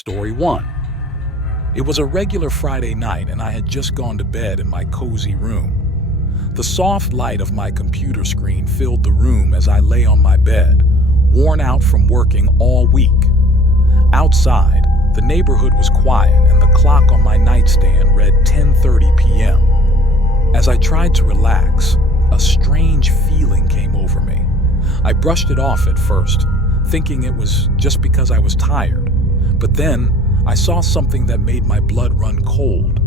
Story 1. It was a regular Friday night and I had just gone to bed in my cozy room. The soft light of my computer screen filled the room as I lay on my bed, worn out from working all week. Outside, the neighborhood was quiet and the clock on my nightstand read 10:30 p.m. As I tried to relax, a strange feeling came over me. I brushed it off at first, thinking it was just because I was tired. But then, I saw something that made my blood run cold.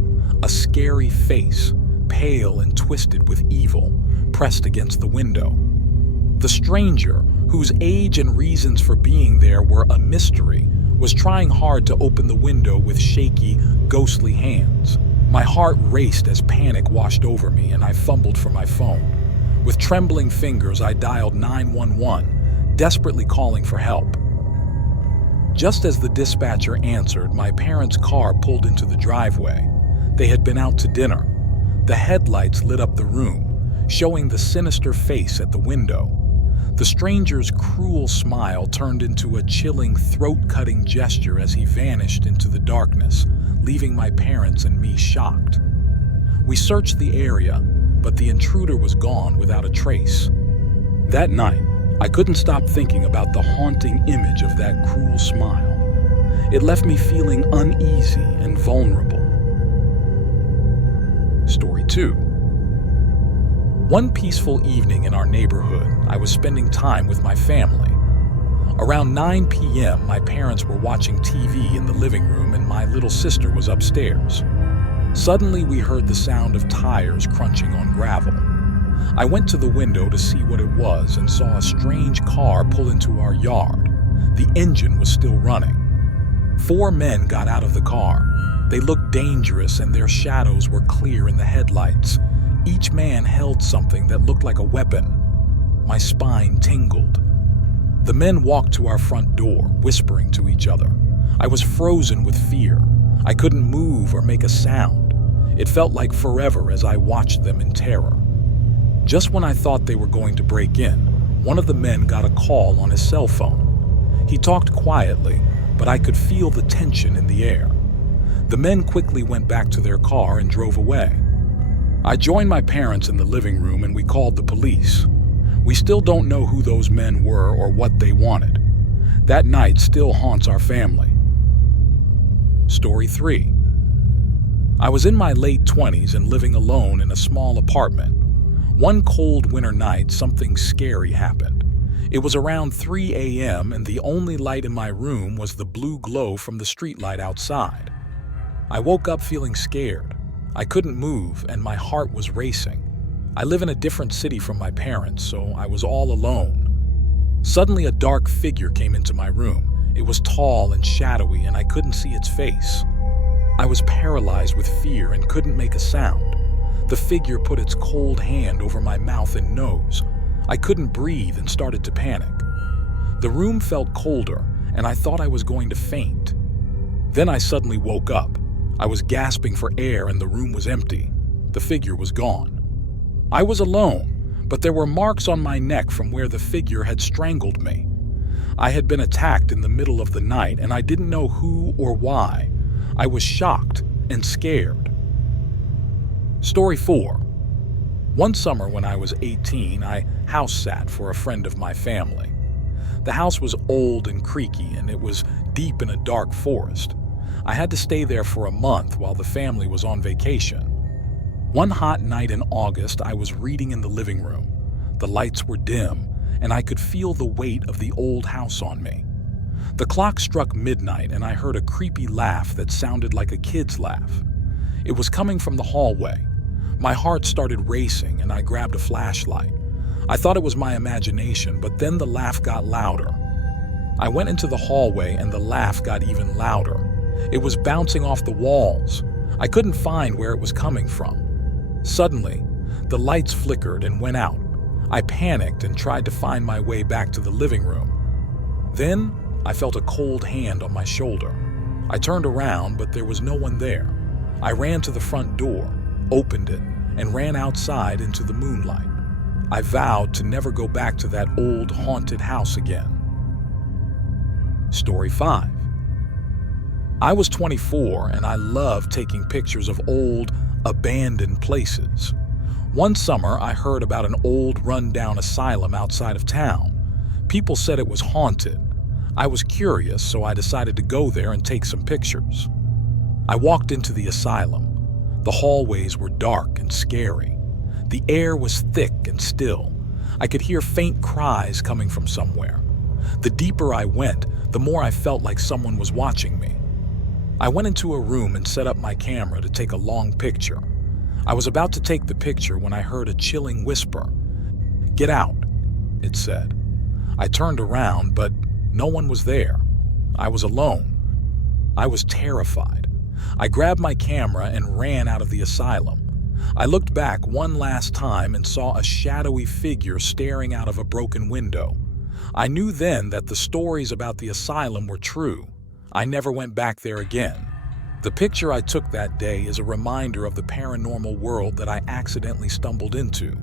A scary face, pale and twisted with evil, pressed against the window. The stranger, whose age and reasons for being there were a mystery, was trying hard to open the window with shaky, ghostly hands. My heart raced as panic washed over me and I fumbled for my phone. With trembling fingers, I dialed 911, desperately calling for help. Just as the dispatcher answered, my parents' car pulled into the driveway. They had been out to dinner. The headlights lit up the room, showing the sinister face at the window. The stranger's cruel smile turned into a chilling, throat-cutting gesture as he vanished into the darkness, leaving my parents and me shocked. We searched the area, but the intruder was gone without a trace. That night, I couldn't stop thinking about the haunting image of that cruel smile. It left me feeling uneasy and vulnerable. Story 2. One peaceful evening in our neighborhood, I was spending time with my family. Around 9 p.m., my parents were watching TV in the living room and my little sister was upstairs. Suddenly, we heard the sound of tires crunching on gravel. I went to the window to see what it was and saw a strange car pull into our yard. The engine was still running. 4 men got out of the car. They looked dangerous and their shadows were clear in the headlights. Each man held something that looked like a weapon. My spine tingled. The men walked to our front door, whispering to each other. I was frozen with fear. I couldn't move or make a sound. It felt like forever as I watched them in terror. Just when I thought they were going to break in, one of the men got a call on his cell phone. He talked quietly, but I could feel the tension in the air. The men quickly went back to their car and drove away. I joined my parents in the living room and we called the police. We still don't know who those men were or what they wanted. That night still haunts our family. Story 3. I was in my late 20s and living alone in a small apartment. One cold winter night, something scary happened. It was around 3 a.m. and the only light in my room was the blue glow from the streetlight outside. I woke up feeling scared. I couldn't move and my heart was racing. I live in a different city from my parents, so I was all alone. Suddenly, a dark figure came into my room. It was tall and shadowy and I couldn't see its face. I was paralyzed with fear and couldn't make a sound. The figure put its cold hand over my mouth and nose. I couldn't breathe and started to panic. The room felt colder, and I thought I was going to faint. Then I suddenly woke up. I was gasping for air and the room was empty. The figure was gone. I was alone, but there were marks on my neck from where the figure had strangled me. I had been attacked in the middle of the night, and I didn't know who or why. I was shocked and scared. Story 4. One summer when I was 18, I house sat for a friend of my family. The house was old and creaky, and it was deep in a dark forest. I had to stay there for a month while the family was on vacation. One hot night in August, I was reading in the living room. The lights were dim, and I could feel the weight of the old house on me. The clock struck midnight, and I heard a creepy laugh that sounded like a kid's laugh. It was coming from the hallway. My heart started racing and I grabbed a flashlight. I thought it was my imagination, but then the laugh got louder. I went into the hallway and the laugh got even louder. It was bouncing off the walls. I couldn't find where it was coming from. Suddenly, the lights flickered and went out. I panicked and tried to find my way back to the living room. Then, I felt a cold hand on my shoulder. I turned around, but there was no one there. I ran to the front door, opened it, and ran outside into the moonlight. I vowed to never go back to that old haunted house again. Story 5. I was 24 and I loved taking pictures of old, abandoned places. One summer, I heard about an old, run-down asylum outside of town. People said it was haunted. I was curious, so I decided to go there and take some pictures. I walked into the asylum. The hallways were dark and scary. The air was thick and still. I could hear faint cries coming from somewhere. The deeper I went, the more I felt like someone was watching me. I went into a room and set up my camera to take a long picture. I was about to take the picture when I heard a chilling whisper. "Get out," it said. I turned around, but no one was there. I was alone. I was terrified. I grabbed my camera and ran out of the asylum. I looked back one last time and saw a shadowy figure staring out of a broken window. I knew then that the stories about the asylum were true. I never went back there again. The picture I took that day is a reminder of the paranormal world that I accidentally stumbled into.